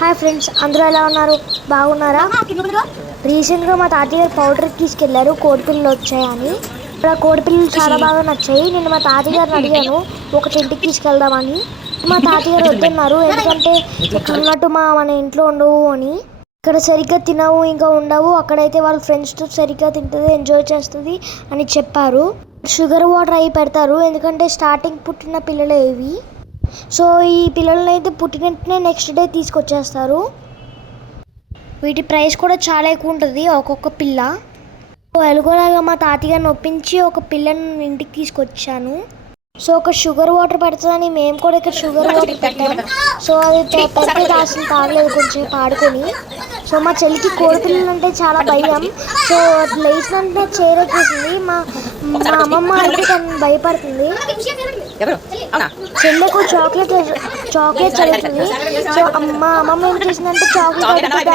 Hi friends, అందరూ ఎలా ఉన్నారు? బాగున్నారా? రీసెంట్గా మా తాతయ్య గారు పౌడర్కి తీసుకెళ్లారు కోడిపిల్లలు వచ్చాయని. ఇక్కడ కోడిపిల్లలు చాలా బాగా నచ్చాయి. నేను మా తాతయ్య గారిని అడిగాను ఒకటి ఇంటికి తీసుకెళ్దామని. మా తాతయ్య గారు వద్దన్నారు, ఎందుకంటే ఇక్కడ ఉన్నట్టు మన ఇంట్లో ఉండవు అని. ఇక్కడ సరిగ్గా తినవు, ఇంకా ఉండవు. అక్కడైతే వాళ్ళ ఫ్రెండ్స్తో సరిగ్గా తింటుంది, ఎంజాయ్ చేస్తుంది అని చెప్పారు. షుగర్ వాటర్ అవి పెడతారు, ఎందుకంటే స్టార్టింగ్ పుట్టిన పిల్లలే ఇవి. సో ఈ పిల్లల్ని అయితే పుట్టిన వెంటనే నెక్స్ట్ డే తీసుకొచ్చేస్తారు. వీటి ప్రైస్ కూడా చాలా ఎక్కువ ఉంటుంది ఒక్కొక్క పిల్ల. ఎలుగులాగా మా తాతయ్యని ఒప్పించి ఒక పిల్లని ఇంటికి తీసుకొచ్చాను. సో ఒక షుగర్ వాటర్ పెడతానని మేము కూడా ఇక్కడ షుగర్ వాటర్ పెట్టాము. సో అది పెట్టి రాసిన తాగలేదు, కొంచెం ఆడుకొని. సో మా చెల్లికి కోడిపిల్లలు అంటే చాలా భయం. సో లేచినంటే చేరొచ్చేసింది. మా అమ్మమ్మ అయితే తను భయపడుతుంది. చెల్లకు చాక్లెట్ చదువుతుంది. సో మా అమ్మమ్మ ఏం చేసిందంటే చాక్లెట్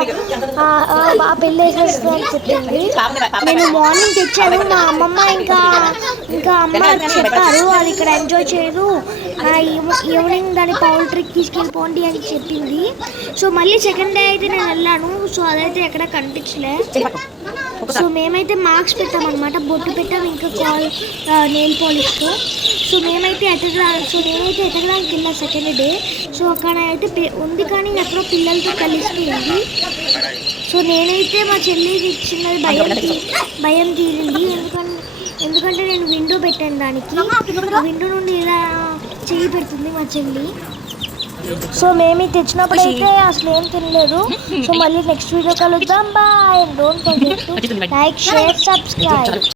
ఆ పిల్ల వేసేస్తుంది అని చెప్పింది. నేను మార్నింగ్ తెచ్చాను, మా అమ్మమ్మ ఇంకా అమ్మ చెప్పారు అది ఇక్కడ ఎంజాయ్ చేయదు, ఈవినింగ్ దాని పౌల్ట్రీకి తీసుకెళ్ళిపోండి అని చెప్పింది. సో మళ్ళీ సెకండ్ డే అయితే నేను వెళ్ళాను. సో అదైతే ఎక్కడ కనిపించలే. సో మేమైతే మార్క్స్ పెట్టామన్నమాట, బొట్టు పెట్టాము, ఇంకా నెయిల్ పాలిష్తో. సో నేనైతే ఎతకడానికి వెళ్ళా సెకండ్ డే. సో అక్కడ అయితే ఉంది, కానీ ఎక్కడో పిల్లలతో కలిసిపోయింది. సో నేనైతే మా చెల్లికి ఇచ్చినది భయం తీరింది, ఎందుకంటే నేను విండో పెట్టాను దానికి. విండో నుండి ఇలా చెయ్యి పెడుతుంది మా చెల్లి. సో మేము తెచ్చినప్పుడు అయితే అసలు ఏం తినలేదు. సో మళ్ళీ నెక్స్ట్ వీడియో కలుద్దాం. Bye. Don't forget to like, share, subscribe.